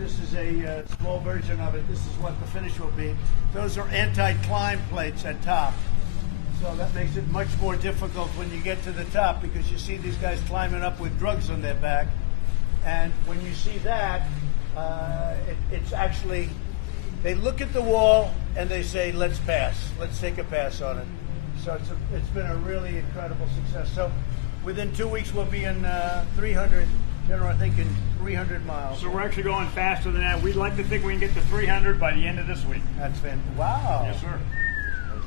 This is a small version of it. This is what the finish will be. Those are anti-climb plates at top. So that makes it much more difficult when you get to the top, because you see these guys climbing up with drugs on their back. And when you see that, it's actually, they look at the wall and they say, let's pass. Let's take a pass on it. So it's been a really incredible success. So within 2 weeks, we'll be in 300, General, I think in 300 miles. So we're actually going faster than that. We'd like to think we can get to 300 by the end of this week. That's fantastic. Wow. Yes, sir.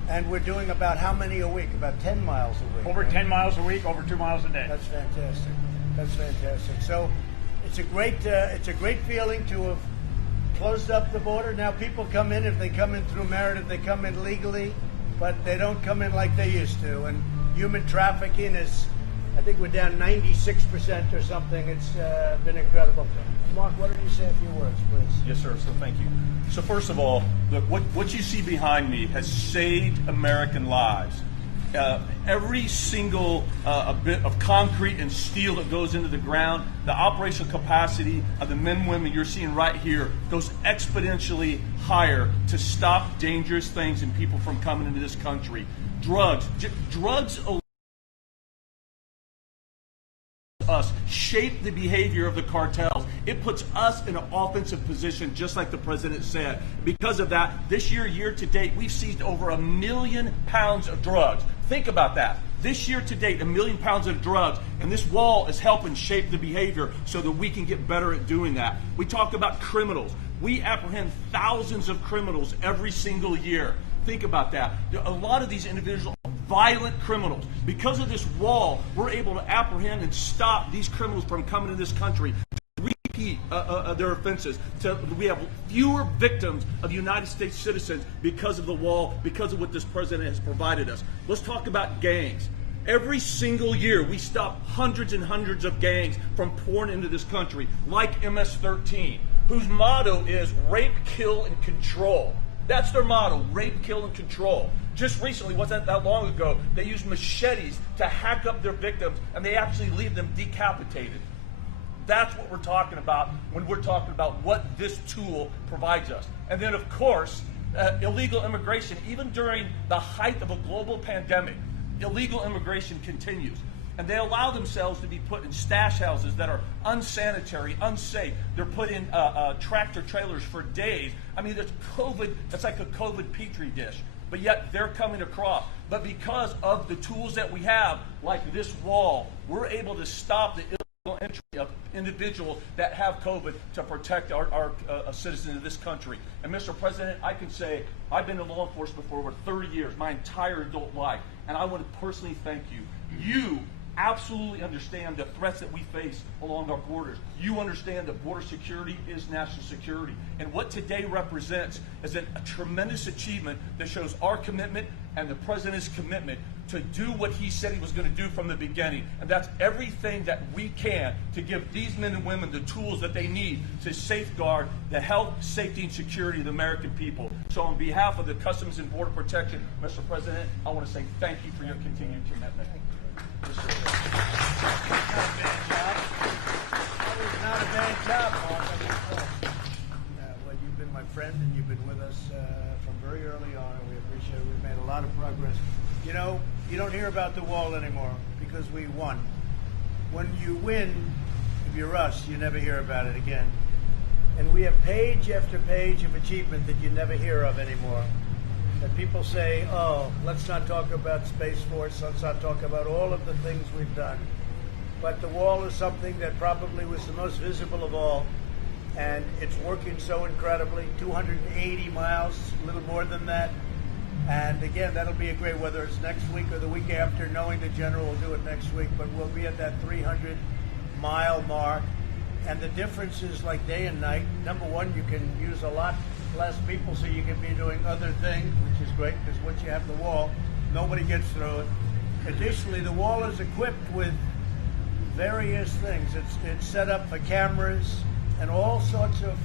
And we're doing about how many a week? About 10 miles a week. Over 10 miles a week, over 2 miles a day. That's fantastic. That's fantastic. So it's a great feeling to have closed up the border. Now people come in, if they come in through Meredith, they come in legally, but they don't come in like they used to. And human trafficking is, I think we're down 96% or something. It's been incredible. Mark, why don't you say a few words, please? Yes, sir. So thank you. So first of all, look, what you see behind me has saved American lives. Every single bit of concrete and steel that goes into the ground, the operational capacity of the men and women you're seeing right here goes exponentially higher to stop dangerous things and people from coming into this country. Drugs us shape the behavior of the cartels. It puts us in an offensive position, just like the president said. Because of that, this year to date, we've seized over 1 million pounds of drugs. Think about that. This year to date, 1 million pounds of drugs, and this wall is helping shape the behavior so that we can get better at doing that. We talk about criminals. We apprehend thousands of criminals every single year. Think about that. A lot of these individuals are violent criminals. Because of this wall, we're able to apprehend and stop these criminals from coming to this country, to repeat their offenses. We have fewer victims of United States citizens because of the wall, because of what this president has provided us. Let's talk about gangs. Every single year, we stop hundreds and hundreds of gangs from pouring into this country, like MS-13, whose motto is rape, kill, and control. That's their motto, rape, kill, and control. Just recently, wasn't that long ago, they used machetes to hack up their victims, and they actually leave them decapitated. That's what we're talking about when we're talking about what this tool provides us. And then, of course, illegal immigration. Even during the height of a global pandemic, illegal immigration continues. And they allow themselves to be put in stash houses that are unsanitary, unsafe. They're put in tractor trailers for days. I mean, there's COVID, that's like a COVID petri dish. But yet they're coming across. But because of the tools that we have, like this wall, we're able to stop the illegal entry of individuals that have COVID to protect our citizens of this country. And Mr. President, I can say I've been in law enforcement for over 30 years, my entire adult life. And I want to personally thank you. You absolutely understand the threats that we face along our borders. You understand that border security is national security. And what today represents is a tremendous achievement that shows our commitment and the president's commitment to do what he said he was going to do from the beginning. And that's everything that we can to give these men and women the tools that they need to safeguard the health, safety, and security of the American people. So on behalf of the Customs and Border Protection, Mr. President, I want to say thank you for your continued commitment. That was not a bad job, Mark. Well, you've been my friend, and you've been with us from very early on, and we appreciate it. We've made a lot of progress. You know, you don't hear about the wall anymore because we won. When you win, if you're us, you never hear about it again. And we have page after page of achievement that you never hear of anymore. That people say, oh, let's not talk about Space Force, let's not talk about all of the things we've done. But the wall is something that probably was the most visible of all, and it's working so incredibly. 280 miles, a little more than that. And again, that'll be a great, whether it's next week or the week after, knowing the General will do it next week, but we'll be at that 300-mile mark. And the difference is like day and night. Number one, you can use a lot less people, so you can be doing other things, which is great, because once you have the wall, nobody gets through it. Additionally, the wall is equipped with various things. It's set up for cameras and all sorts of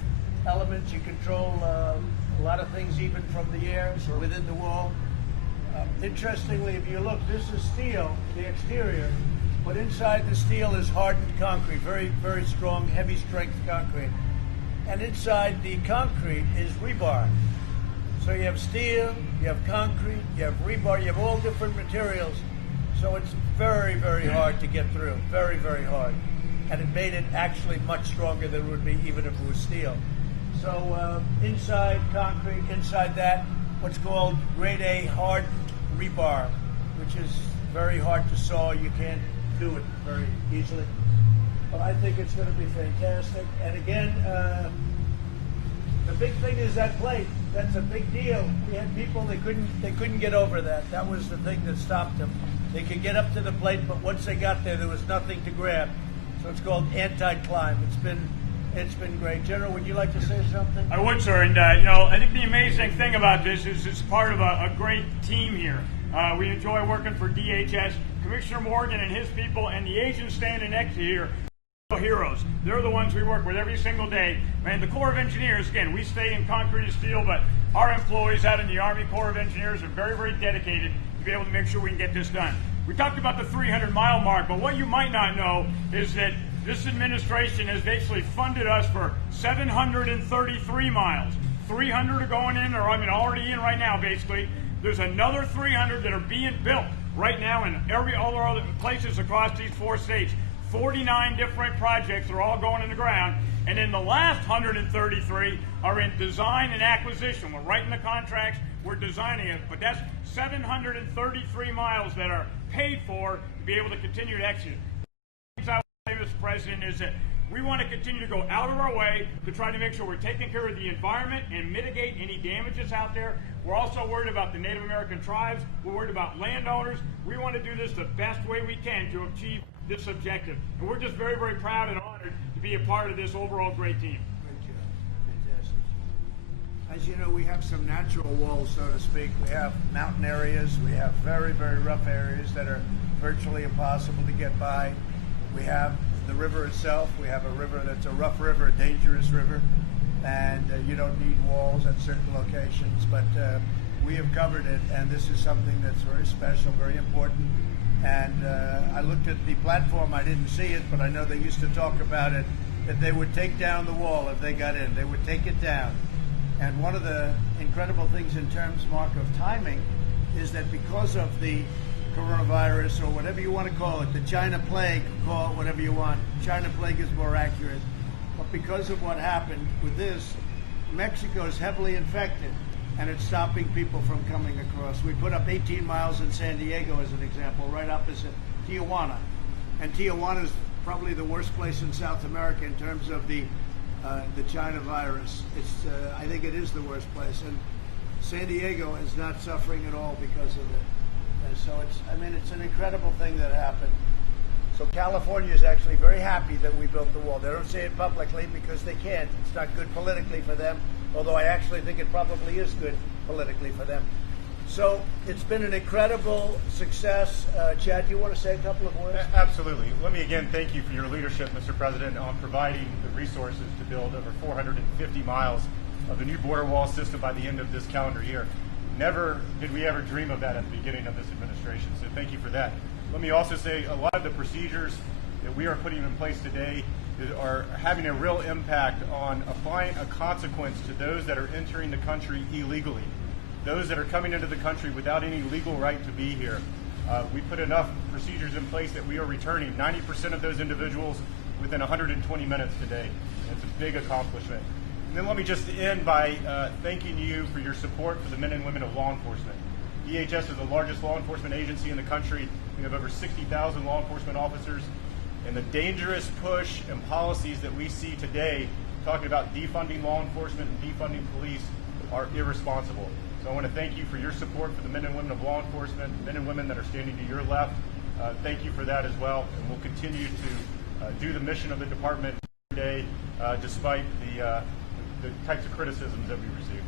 elements. You control a lot of things even from the air, so within the wall. Interestingly, if you look, this is steel, the exterior, but inside the steel is hardened concrete, very, very strong, heavy strength concrete. and inside the concrete is rebar. So you have steel, you have concrete, you have rebar, you have all different materials. So it's very, very hard to get through, very, very hard. And it made it actually much stronger than it would be even if it was steel. So inside concrete, inside that, what's called grade A hardened rebar, which is very hard to saw. You can't do it very easily. But I think it's going to be fantastic. And again, the big thing is that plate. That's a big deal. We had people they couldn't get over that. That was the thing that stopped them. They could get up to the plate, but once they got there was nothing to grab. So it's called anti-climb. It's been great. General, would you like to say something? I would, sir. And I think the amazing thing about this is it's part of a great team here. We enjoy working for DHS. Commissioner Morgan and his people, and the agents standing next to here. Heroes. They're the ones we work with every single day. And the Corps of Engineers, again, we stay in concrete and steel, but our employees out in the Army Corps of Engineers are very, very dedicated to be able to make sure we can get this done. We talked about the 300-mile mark, but what you might not know is that this administration has basically funded us for 733 miles. 300 are going in, or already in right now, basically. There's another 300 that are being built right now in all our other places across these 4 states. 49 different projects are all going in the ground, and then the last 133 are in design and acquisition. We're writing the contracts, we're designing it, but that's 733 miles that are paid for to be able to continue to execute. The things I would say, Mr. President, is that we want to continue to go out of our way to try to make sure we're taking care of the environment and mitigate any damages out there. We're also worried about the Native American tribes. We're worried about landowners. We want to do this the best way we can to achieve this objective. And we're just very, very proud and honored to be a part of this overall great team. Great job. Fantastic. As you know, we have some natural walls, so to speak. We have mountain areas. We have very, very rough areas that are virtually impossible to get by. We have the river itself. We have a river that's a rough river, a dangerous river, and you don't need walls at certain locations, but we have covered it, and this is something that's very special, very important. And I looked at the platform. I didn't see it, but I know they used to talk about it, that they would take down the wall if they got in. They would take it down. And one of the incredible things in terms, Mark, of timing is that because of the coronavirus, or whatever you want to call it, the China plague, call it whatever you want. China plague is more accurate. But because of what happened with this, Mexico is heavily infected, and it's stopping people from coming across. We put up 18 miles in San Diego as an example, right opposite Tijuana. And Tijuana is probably the worst place in South America in terms of the China virus. I think it is the worst place. And San Diego is not suffering at all because of it. And so it's an incredible thing that happened. So California is actually very happy that we built the wall. They don't say it publicly because they can't. It's not good politically for them, although I actually think it probably is good politically for them. So it's been an incredible success. Chad, do you want to say a couple of words? Absolutely. Let me again thank you for your leadership, Mr. President, on providing the resources to build over 450 miles of the new border wall system by the end of this calendar year. Never did we ever dream of that at the beginning of this administration, so thank you for that. Let me also say a lot of the procedures that we are putting in place today are having a real impact on applying a consequence to those that are entering the country illegally, those that are coming into the country without any legal right to be here. We put enough procedures in place that we are returning 90% of those individuals within 120 minutes today. It's a big accomplishment. And then let me just end by thanking you for your support for the men and women of law enforcement. DHS is the largest law enforcement agency in the country. We have over 60,000 law enforcement officers. And the dangerous push and policies that we see today, talking about defunding law enforcement and defunding police, are irresponsible. So I want to thank you for your support for the men and women of law enforcement, men and women that are standing to your left. Thank you for that as well. And we'll continue to do the mission of the department today, despite the types of criticisms that we receive.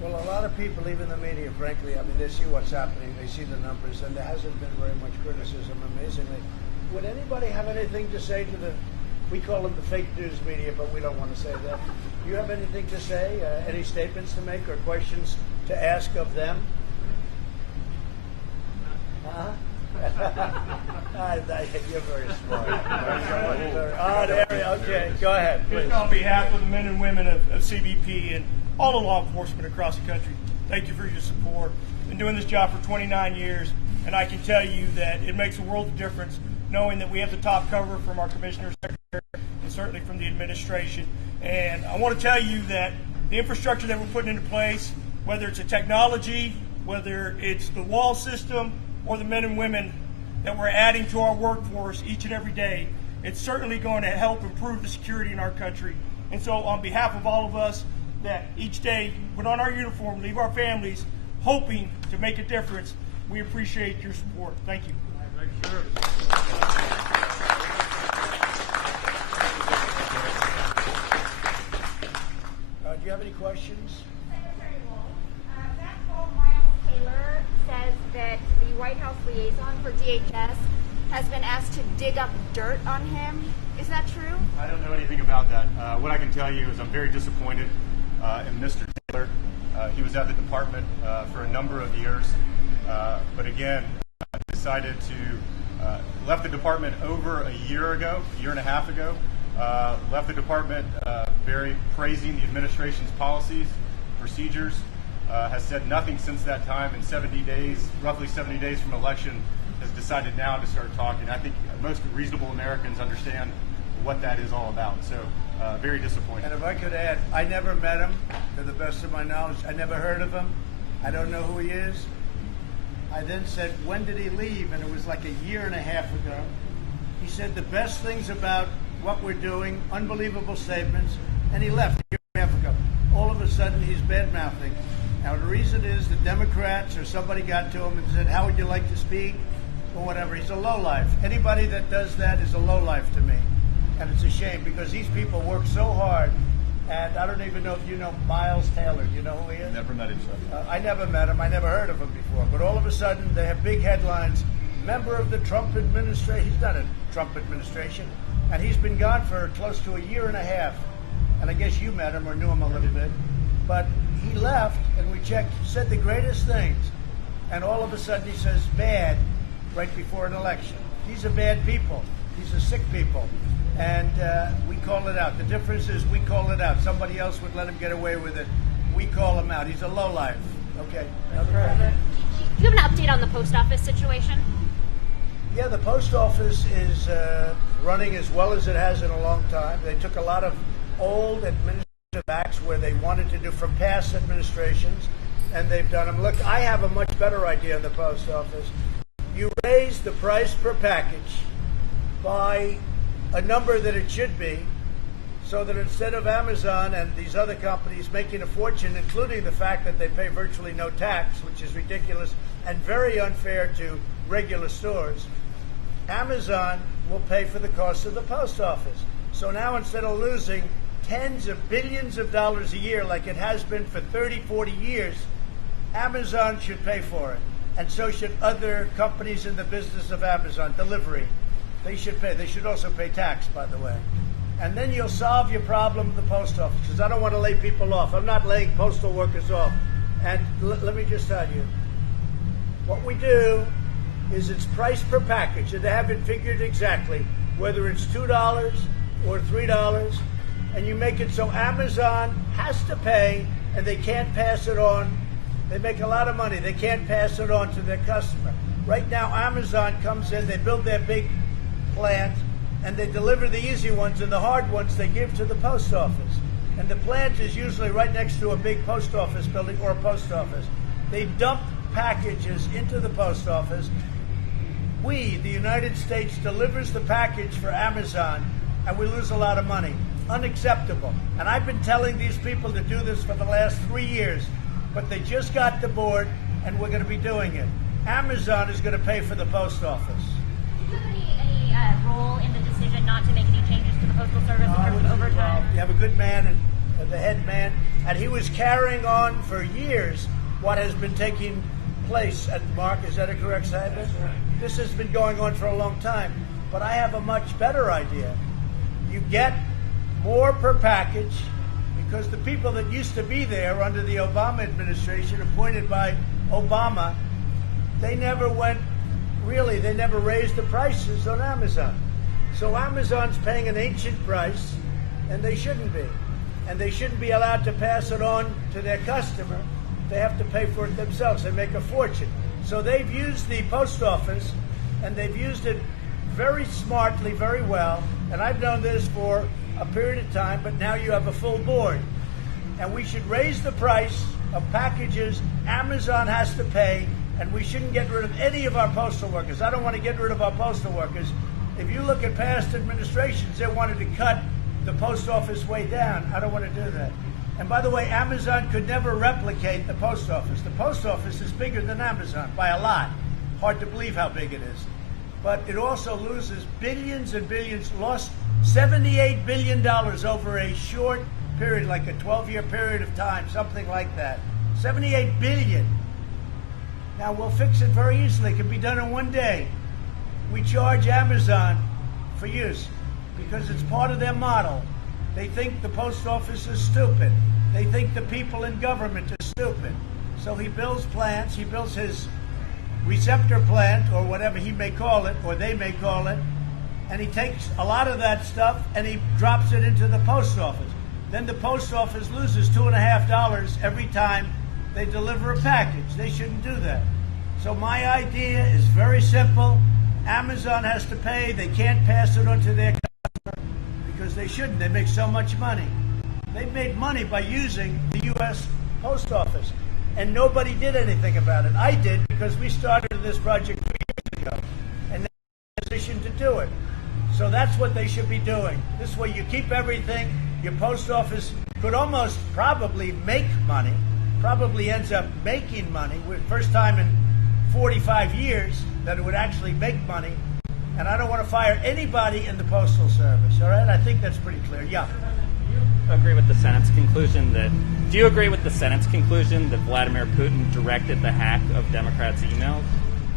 Well, a lot of people, even the media, frankly, they see what's happening, they see the numbers, and there hasn't been very much criticism, amazingly. Would anybody have anything to say to we call them the fake news media, but we don't want to say that. Do you have anything to say, any statements to make or questions to ask of them? You're very smart. Okay, go ahead, please. Just on behalf of the men and women of CBP and all the law enforcement across the country, thank you for your support. Been doing this job for 29 years, and I can tell you that it makes a world of difference knowing that we have the top cover from our Commissioner, Secretary, and certainly from the administration. And I want to tell you that the infrastructure that we're putting into place, whether it's a technology, whether it's the wall system, or the men and women that we're adding to our workforce each and every day, it's certainly going to help improve the security in our country. And so on behalf of all of us that each day put on our uniform, leave our families, hoping to make a difference, we appreciate your support. Thank you. Do you have any questions? Secretary Wolf, Maxwell Miles Taylor says that the White House liaison for DHS has been asked to dig up dirt on him. Is that true? I don't know anything about that. What I can tell you is I'm very disappointed in Mr. Taylor. He was at the department for a number of years, but again, decided to left the department over a year and a half ago. Left the department very praising the administration's policies, procedures, has said nothing since that time. In 70 days, roughly 70 days from election, has decided now to start talking. I think most reasonable Americans understand what that is all about. So very disappointed. And if I could add, I never met him, to the best of my knowledge. I never heard of him. I don't know who he is. I then said, when did he leave? And it was like a year and a half ago. He said the best things about what we're doing, unbelievable statements, and he left a year and a half ago. All of a sudden, he's bad-mouthing. Now, the reason is the Democrats or somebody got to him and said, how would you like to speak? Or whatever. He's a lowlife. Anybody that does that is a lowlife to me. And it's a shame because these people work so hard. And I don't even know if you know Miles Taylor. Do you know who he is? Never met him, sir. I never met him. I never heard of him before. But all of a sudden, they have big headlines. Member of the Trump administration. He's not a Trump administration. And he's been gone for close to a year and a half. And I guess you met him or knew him a little bit. But he left, and we checked, said the greatest things. And all of a sudden, he says bad right before an election. These are bad people. These are sick people. And we call it out. The difference is we call it out. Somebody else would let him get away with it. We call him out. He's a lowlife. Okay. Do you have an update on the post office situation? Yeah, the post office is running as well as it has in a long time. They took a lot of old administrative acts where they wanted to do from past administrations, and they've done them. Look, I have a much better idea in the post office. You raise the price per package by a number that it should be, so that instead of Amazon and these other companies making a fortune, including the fact that they pay virtually no tax, which is ridiculous and very unfair to regular stores, Amazon will pay for the cost of the post office. So now instead of losing tens of billions of dollars a year like it has been for 30, 40 years, Amazon should pay for it. And so should other companies in the business of Amazon, delivery. They should pay. They should also pay tax, by the way. And then you'll solve your problem with the post office, because I don't want to lay people off. I'm not laying postal workers off. And let me just tell you, what we do is it's price per package, and they haven't figured exactly whether it's $2 or $3, and you make it so Amazon has to pay, and they can't pass it on. They make a lot of money. They can't pass it on to their customer. Right now, Amazon comes in, they build their big plant, and they deliver the easy ones, and the hard ones they give to the post office. And the plant is usually right next to a big post office building or a post office. They dump packages into the post office. We, the United States, delivers the package for Amazon, and we lose a lot of money. Unacceptable. And I've been telling these people to do this for the last 3 years, but they just got the board, and we're going to be doing it. Amazon is going to pay for the post office. Do you have any role in the decision not to make any changes to the Postal Service in terms of overtime? You have a good man and the head man, and he was carrying on for years what has been taking place at Mark. Is that a correct statement? That's right. This has been going on for a long time, but I have a much better idea. You get more per package because the people that used to be there under the Obama administration, appointed by Obama, they never went really, they never raised the prices on Amazon. So Amazon's paying an ancient price, and they shouldn't be. And they shouldn't be allowed to pass it on to their customer. They have to pay for it themselves. They make a fortune. So they've used the post office, and they've used it very smartly, very well. And I've known this for a period of time, but now you have a full board. And we should raise the price of packages Amazon has to pay, and we shouldn't get rid of any of our postal workers. I don't want to get rid of our postal workers. If you look at past administrations, they wanted to cut the post office way down. I don't want to do that. And by the way, Amazon could never replicate the post office. The post office is bigger than Amazon by a lot. Hard to believe how big it is. But it also loses billions and billions, lost $78 billion over a short period, like a 12-year period of time, something like that. $78 billion. Now, we'll fix it very easily. It can be done in one day. We charge Amazon for use because it's part of their model. They think the post office is stupid. They think the people in government are stupid. So he builds plants, he builds his receptor plant, or whatever he may call it, or they may call it, and he takes a lot of that stuff and he drops it into the post office. Then the post office loses $2.50 every time they deliver a package. They shouldn't do that. So my idea is very simple. Amazon has to pay. They can't pass it on to their customer because they shouldn't. They make so much money. They've made money by using the U.S. Post Office, and nobody did anything about it. I did because we started this project 3 years ago, and they're in a position to do it. So that's what they should be doing. This way you keep everything. Your post office could almost probably make money, probably ends up making money. First time in 45 years that it would actually make money. And I don't want to fire anybody in the Postal Service, all right? I think that's pretty clear. Yeah. Do you agree with the Senate's conclusion that Vladimir Putin directed the hack of Democrats' emails?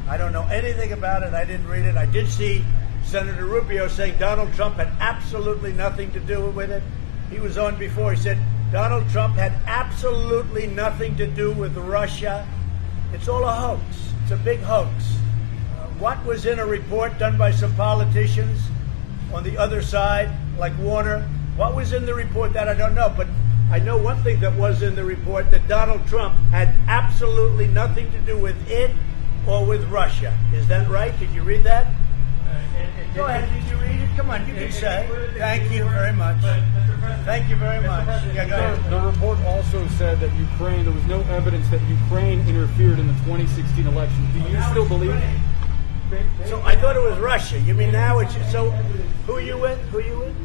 I don't know anything about it. I didn't read it. I did see Senator Rubio saying Donald Trump had absolutely nothing to do with it. He was on before. He said Donald Trump had absolutely nothing to do with Russia. It's all a hoax. It's a big hoax. What was in a report done by some politicians on the other side, like Warner? What was in the report? That I don't know. But I know one thing that was in the report, that Donald Trump had absolutely nothing to do with it or with Russia. Is that right? Did you read that? Go ahead. Did you read it? Come on, you can say. Thank you very much. Thank you very much. Yeah, go ahead. The report also said that there was no evidence that Ukraine interfered in the 2016 election. Do you still believe? So I thought it was Russia. You mean now it's so? Who are you with? Who are you with?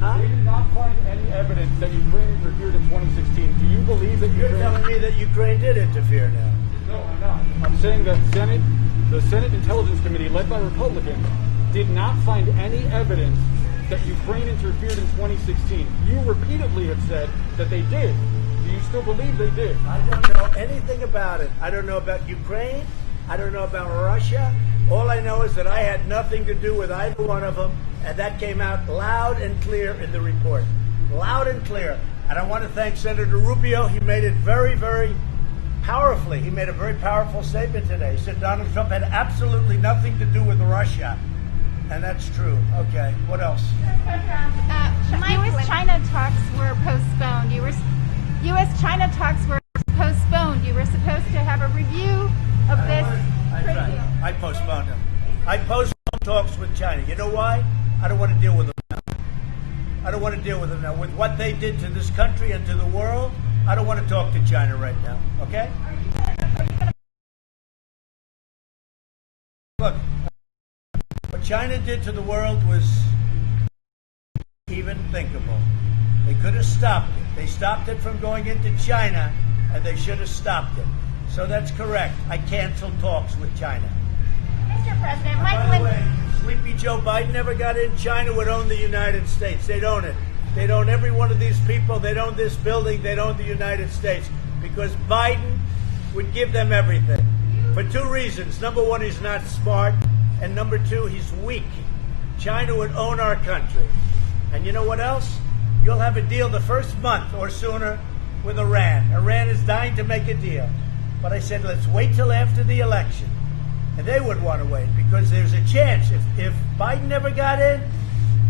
Huh? They did not find any evidence that Ukraine interfered in 2016. Do you believe that You're telling me that Ukraine did interfere now? No, I'm not. I'm saying that the Senate Intelligence Committee, led by Republicans, did not find any evidence that Ukraine interfered in 2016. You repeatedly have said that they did. Do you still believe they did? I don't know anything about it. I don't know about Ukraine. I don't know about Russia. All I know is that I had nothing to do with either one of them, and that came out loud and clear in the report. Loud and clear. And I want to thank Senator Rubio. He made it very, very powerfully. He made a very powerful statement today. He said Donald Trump had absolutely nothing to do with Russia. And that's true. Okay. What else? U.S.-China talks were postponed. U.S.-China talks were postponed. You were supposed to have a review of this. I postponed them. I postponed talks with China. You know why? I don't want to deal with them now. I don't want to deal with them now. With what they did to this country and to the world, I don't want to talk to China right now. Okay? Look, what China did to the world was even thinkable. They could have stopped it. They stopped it from going into China, and they should have stopped it. So that's correct. I canceled talks with China. Mr. President, By the way, sleepy Joe Biden never got in. China would own the United States. They'd own it. They'd own every one of these people. They'd own this building. They'd own the United States because Biden would give them everything for two reasons. Number one, he's not smart. And number two, he's weak. China would own our country. And you know what else? You'll have a deal the first month or sooner with Iran. Iran is dying to make a deal. But I said, let's wait till after the election. And they would want to wait because there's a chance if Biden never got in,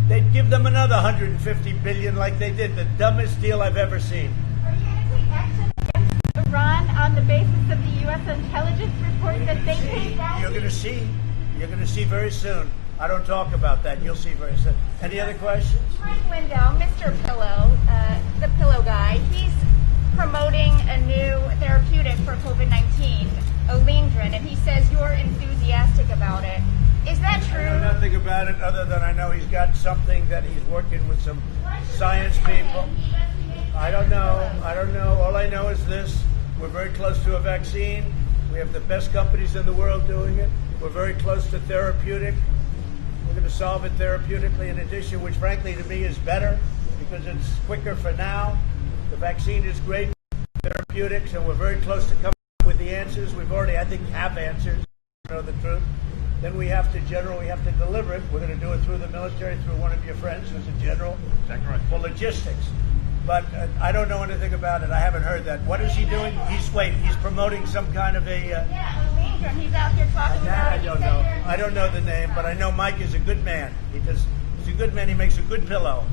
they'd give them another $150 billion like they did, the dumbest deal I've ever seen. Are you going to take action against Iran on the basis of the U.S. intelligence report that they paid down? You're going to see. You're going to see very soon. I don't talk about that. You'll see very soon. Any other questions? Frank Lindell, Mr. Pillow, the pillow guy, he's promoting a new therapeutic for COVID-19, Olindrin, and he says you're enthusiastic about it. Is that true? I know nothing about it other than I know he's got something that he's working with some science people. I don't know. All I know is this. We're very close to a vaccine. We have the best companies in the world doing it. We're very close to therapeutic. We're going to solve it therapeutically in addition, which frankly to me is better because it's quicker for now. The vaccine is great therapeutics, and we're very close to coming up with the answers. We've already, I think, have answers, to know the truth. Then we have to deliver it. We're going to do it through the military, through one of your friends who's a general, for logistics. But I don't know anything about it. I haven't heard that. What is he doing? He's promoting some kind of a... Yeah, Olindrin. He's out here talking about it. I don't know. I don't know the name, but I know Mike is a good man. He's a good man. He makes a good pillow.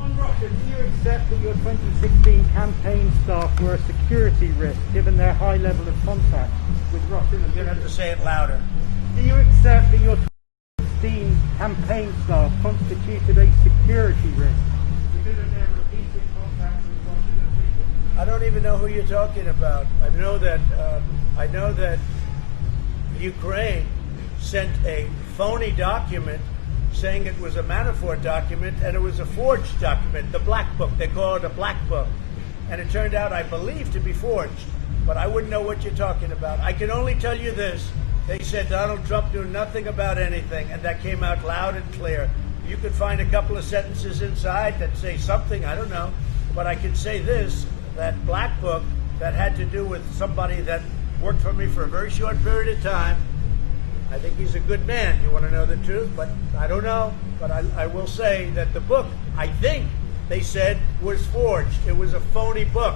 On Russia, do you accept that your 2016 campaign staff were a security risk given their high level of contact with Russian You're going to have to say it louder. Do you accept that your 2016 campaign staff constituted a security risk because of their repeated contact with Russian officials? I don't even know who you're talking about. I know that Ukraine sent a phony document saying it was a Manafort document, and it was a forged document, the Black Book. They call it a Black Book. And it turned out, I believe, to be forged. But I wouldn't know what you're talking about. I can only tell you this. They said Donald Trump knew nothing about anything, and that came out loud and clear. You could find a couple of sentences inside that say something, I don't know. But I can say this, that Black Book that had to do with somebody that worked for me for a very short period of time. I think he's a good man. You want to know the truth? But I don't know. But I will say that the book, I think they said, was forged. It was a phony book.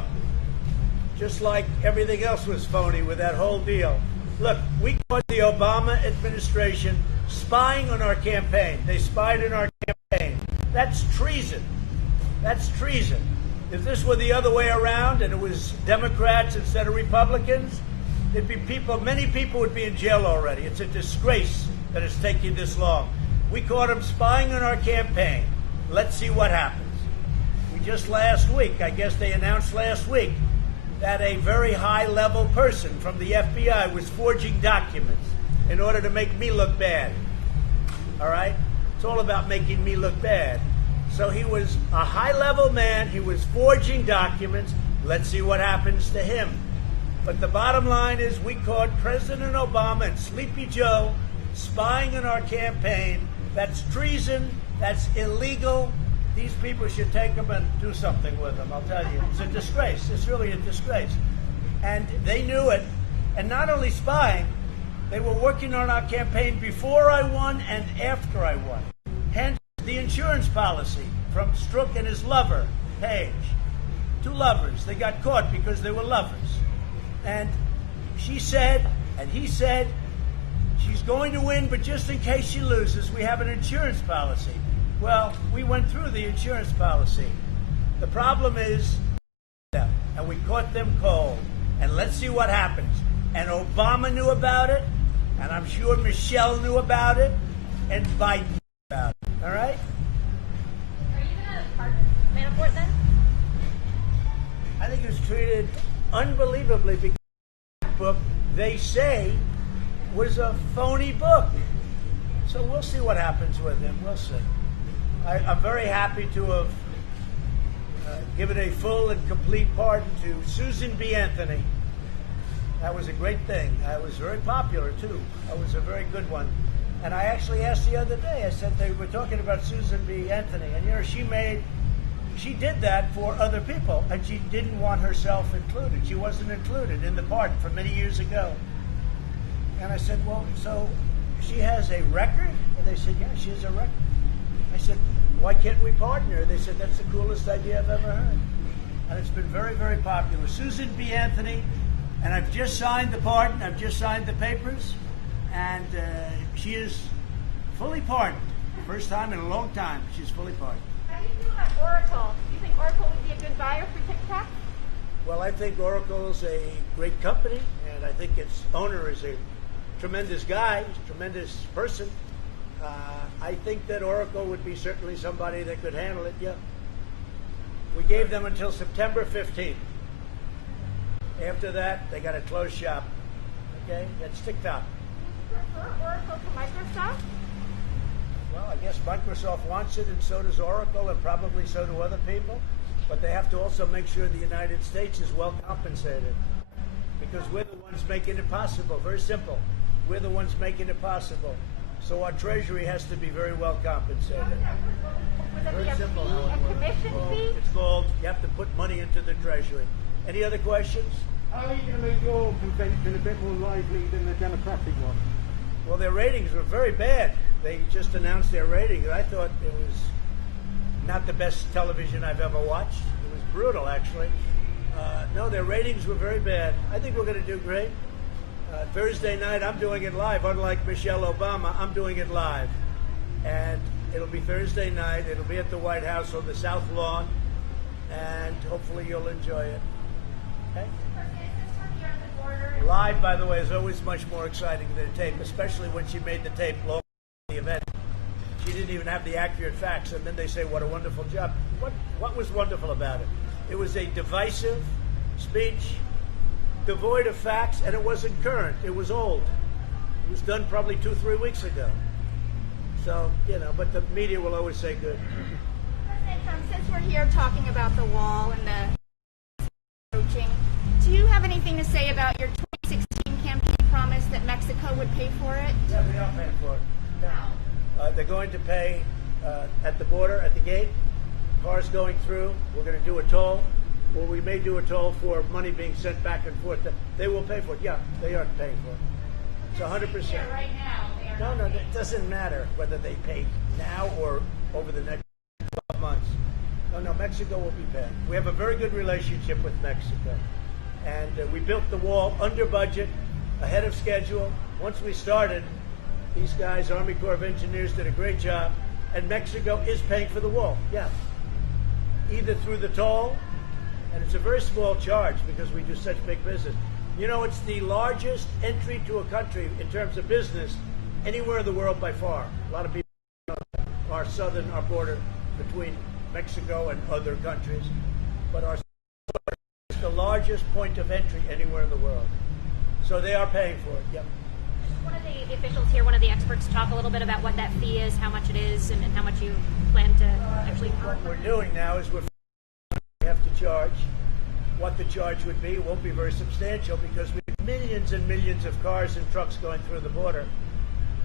Just like everything else was phony with that whole deal. Look, we caught the Obama administration spying on our campaign. They spied on our campaign. That's treason. That's treason. If this were the other way around and it was Democrats instead of Republicans, there'd be many people would be in jail already. It's a disgrace that it's taking this long. We caught them spying on our campaign. Let's see what happens. We just last week, I guess they announced last week, that a very high-level person from the FBI was forging documents in order to make me look bad. All right? It's all about making me look bad. So he was a high-level man. He was forging documents. Let's see what happens to him. But the bottom line is we caught President Obama and Sleepy Joe spying on our campaign. That's treason. That's illegal. These people should take them and do something with them, I'll tell you. It's a disgrace. It's really a disgrace. And they knew it. And not only spying, they were working on our campaign before I won and after I won. Hence the insurance policy from Strzok and his lover, Page. Two lovers. They got caught because they were lovers. And she said, and he said, she's going to win, but just in case she loses, we have an insurance policy. Well, we went through the insurance policy. The problem is, and we caught them cold. And let's see what happens. And Obama knew about it, and I'm sure Michelle knew about it, and Biden knew about it. All right? Are you going to pardon Manafort then? I think he was treated unbelievably because the book, they say, was a phony book. So we'll see what happens with him. We'll see. I'm very happy to have given a full and complete pardon to Susan B. Anthony. That was a great thing. I was very popular, too. I was a very good one. And I actually asked the other day, I said, they were talking about Susan B. Anthony. And, you know, she did that for other people, and she didn't want herself included. She wasn't included in the pardon from many years ago. And I said, well, so she has a record? And they said, yeah, she has a record. I said, why can't we pardon her? They said, that's the coolest idea I've ever heard. And it's been very, very popular. Susan B. Anthony, and I've just signed the pardon. I've just signed the papers. and she is fully pardoned. First time in a long time, she's fully pardoned. How do you feel about Oracle? Do you think Oracle would be a good buyer for TikTok? Well, I think Oracle is a great company, and I think its owner is a tremendous guy, a tremendous person. I think that Oracle would be certainly somebody that could handle it, yeah. We gave them until September 15th. After that, they got to close shop. Okay? That's TikTok. Do you prefer Oracle to Microsoft? Well, I guess Microsoft wants it, and so does Oracle, and probably so do other people. But they have to also make sure the United States is well compensated. Because we're the ones making it possible. Very simple. We're the ones making it possible. So our Treasury has to be very well compensated. Would that Very be a simple fee, how it a works. commission fee? It's called, you have to put money into the Treasury. Any other questions? How are you going to make your convention a bit more lively than the Democratic one? Well, their ratings were very bad. They just announced their ratings. I thought it was not the best television I've ever watched. It was brutal, actually. No, their ratings were very bad. I think we're going to do great. Thursday night, I'm doing it live. Unlike Michelle Obama, I'm doing it live. And it'll be Thursday night. It'll be at the White House on the South Lawn. And hopefully you'll enjoy it. Okay? Live, by the way, is always much more exciting than tape, especially when she made the tape long the event. She didn't even have the accurate facts, and then they say, what a wonderful job. What was wonderful about it? It was a divisive speech, devoid of facts, and it wasn't current. It was old. It was done probably 2-3 weeks ago. So, but the media will always say good. President Trump, since we're here talking about the wall and the approaching, do you have anything to say about your 2016 campaign promise that Mexico would pay for it? Yeah, they are paying for it. Yeah. They're going to pay at the border, at the gate. Cars going through. We're going to do a toll. Or we may do a toll for money being sent back and forth. They will pay for it. Yeah, they are paying for it. It's 100%. Right now, No, it doesn't matter whether they pay now or over the next 12 months. No, Mexico will be paying. We have a very good relationship with Mexico. And we built the wall under budget, ahead of schedule. Once we started, these guys, Army Corps of Engineers, did a great job. And Mexico is paying for the wall, yeah. Either through the toll, and it's a very small charge because we do such big business. It's the largest entry to a country in terms of business anywhere in the world by far. A lot of people know that. Our border between Mexico and other countries. But our border is the largest point of entry anywhere in the world. So they are paying for it, yep. One of the officials here, one of the experts, talk a little bit about what that fee is, how much it is, and how much you plan to actually... What we're doing now is we have to charge. What the charge would be won't be very substantial because we have millions and millions of cars and trucks going through the border.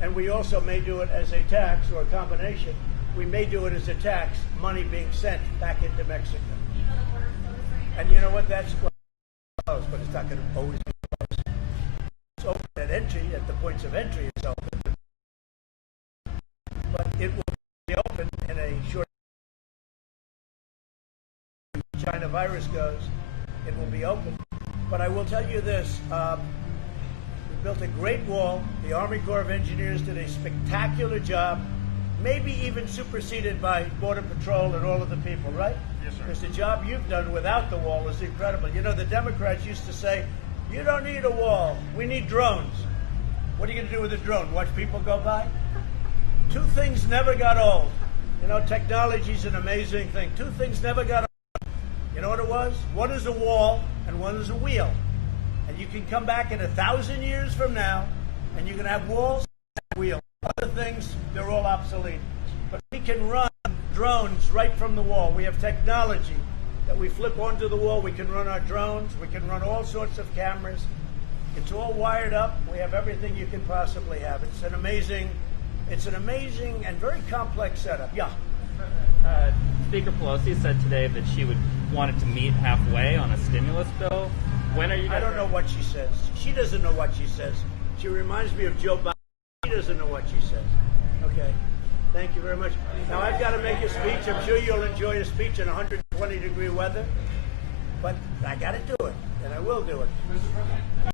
And we also may do it as a tax or a combination. We may do it as a tax, money being sent back into Mexico. And you know what? That's closed, but it's not going to always be closed. It's open at entry, at the points of entry it's open. But it will be open in a short time. China virus goes, it will be open. But I will tell you this, we built a great wall. The Army Corps of Engineers did a spectacular job, maybe even superseded by Border Patrol and all of the people, right? Yes, sir. Because the job you've done without the wall is incredible. The Democrats used to say, you don't need a wall, we need drones. What are you going to do with a drone? Watch people go by? Two things never got old. Technology's an amazing thing. Two things never got old. You know what it was? One is a wall and one is a wheel. And you can come back in 1,000 years from now and you're going to have walls and wheels. Other things, they're all obsolete. But we can run drones right from the wall. We have technology that we flip onto the wall. We can run our drones. We can run all sorts of cameras. It's all wired up. We have everything you can possibly have. It's an amazing and very complex setup. Yeah. Speaker Pelosi said today that she would wanted to meet halfway on a stimulus bill. When are you guys... I don't know what she says. She doesn't know what she says. She reminds me of Joe Biden. She doesn't know what she says. Okay. Thank you very much. Now, I've got to make a speech. I'm sure you'll enjoy a speech in 120-degree weather. But I got to do it, and I will do it. Mr. President.